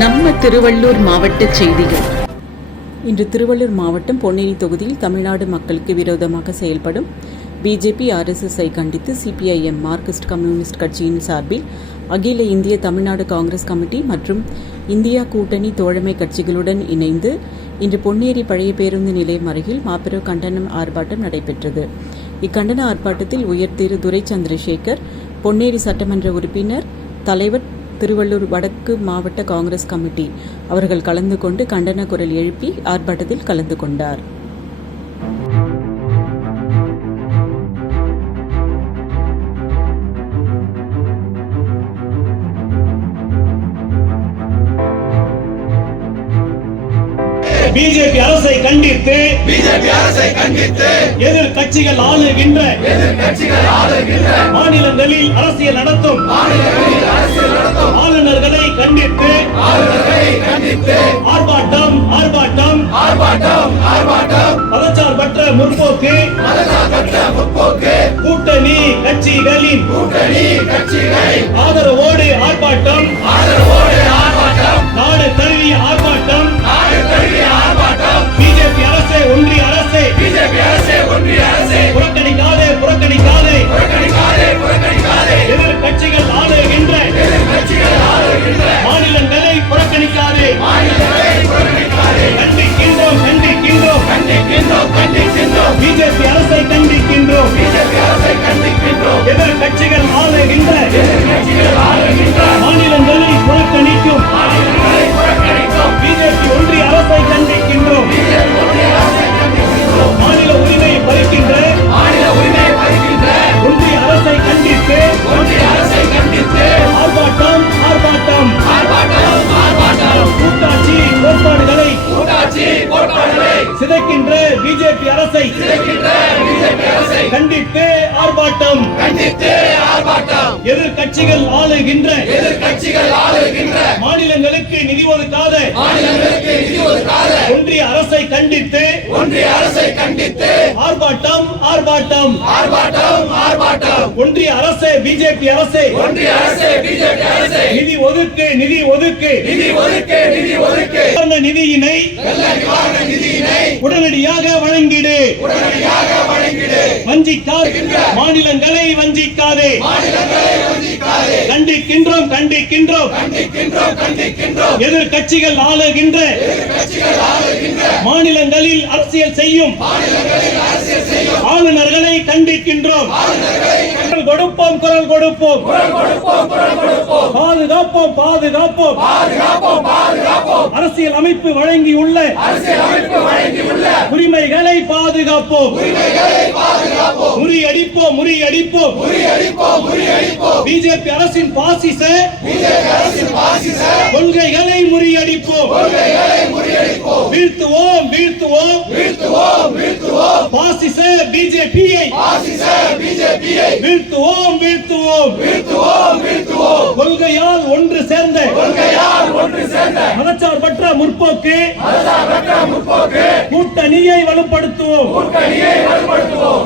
நம்ம திருவள்ளூர் மாவட்ட செய்திகள். இன்று திருவள்ளூர் மாவட்டம் பொன்னேரி தொகுதியில் தமிழ்நாடு மக்களுக்கு விரோதமாக செயல்படும் பிஜேபி RSSஐ கண்டித்து CPIM மார்க்சிஸ்ட் கம்யூனிஸ்ட் கட்சியின் சார்பில் அகில இந்திய தமிழ்நாடு காங்கிரஸ் கமிட்டி மற்றும் இந்தியா கூட்டணி தோழமை கட்சிகளுடன் இணைந்து இன்று பொன்னேரி பழைய பேருந்து நிலையம் அருகில் மாபெரும் கண்டன ஆர்ப்பாட்டம் நடைபெற்றது. இக்கண்டன ஆர்ப்பாட்டத்தில் உயர் திரு துரை சந்திரசேகர், பொன்னேரி சட்டமன்ற உறுப்பினர், தலைவர், திருவள்ளூர் வடக்கு மாவட்ட காங்கிரஸ் கமிட்டி அவர்கள் கலந்து கொண்டு கண்டன குரல் எழுப்பி ஆர்ப்பாட்டத்தில் கலந்து கொண்டார். பிஜேபி அரசை கண்டித்து எதிர் கட்சிகள் ஆளுகின்ற மாநிலங்களில் அரசியல் நடத்தும் ஆளுநர்களை கண்டித்து ஆர்ப்பாட்டம் மதச்சார்பற்ற முற்போக்கு கூட்டணி கட்சிகளின் ஆதரவோடு ஆர்ப்பாட்டம் நாடு தழுவிய ஆர்ப்பாட்டம் பிஜேபி அரசே ஒன்றிய அரசே புறக்கணிக்காதே எதிர் கட்சிகள் ஆளுகின்ற மாநிலங்களை புறக்கணிக்காதே. கண்டிக்கின்றோம் பிஜேபி அரசை கண்டிக்கின்றோம். எதிர் கட்சிகள் ஆளுகின்ற மாநிலங்களை புறக்கணிக்கும் பிஜேபி ஒன்றிய அரசை கண்டிக்கின்றோம். மாநில உரிமையை பறிக்கின்ற ஒன்றிய அரசை கண்டித்து ஆர்ப்பாட்டம் கூட்டாட்சி கோட்பாடுகளை சிதைக்கின்ற பிஜேபி அரசை கண்டித்து ஆர்ப்பாட்டம். எதிர் கட்சிகள் ஆளுகின்ற மாநிலங்களுக்கு நிதி ஒதுக்காத ஒன்றிய அரசை கண்டித்து ஆர்ப்பாட்டம். ஒன்றிய அரசே பிஜேபி அரசே நிதி ஒதுக்கு நிதியினை உடனடியாக வழங்கிடு. மாநிலங்களை வஞ்சிக்காதே. கண்டிக்கின்றோம் எதிர் கட்சிகள் ஆளுகின்ற மாநிலங்களில் அரசியல் செய்யும் ஆளுநர்களை கண்டிக்கின்றோம். குரல் கொடுப்போம் பாதுகாப்போம் அரசியல் அமைப்பு வழங்கியுள்ள உரிமைகளை பாதுகாப்போம். முறியடிப்போம் பிஜேபி அரசின் பாசிச கொள்கைகளை முறியடிப்போம். வீழ்த்துவோம் பாசிச பிஜேபியை வீழ்த்துவோம். கொள்கையால் ஒன்று சேர்ந்த மதச்சார்பற்ற முற்போக்கு கூட்டணியை வலுப்படுத்துவோம்.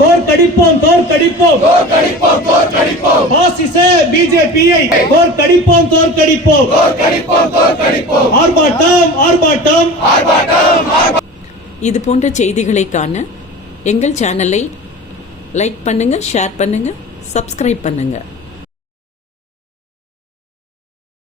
தோற்கடிப்போம் பாசிச பிஜேபியை தோற்கடிப்போம். ஆர்ப்பாட்டம். இது போன்ற செய்திகளை காண எங்கள் சேனலை லைக் பண்ணுங்க, ஷேர் பண்ணுங்க, சப்ஸ்கிரைப் பண்ணுங்க.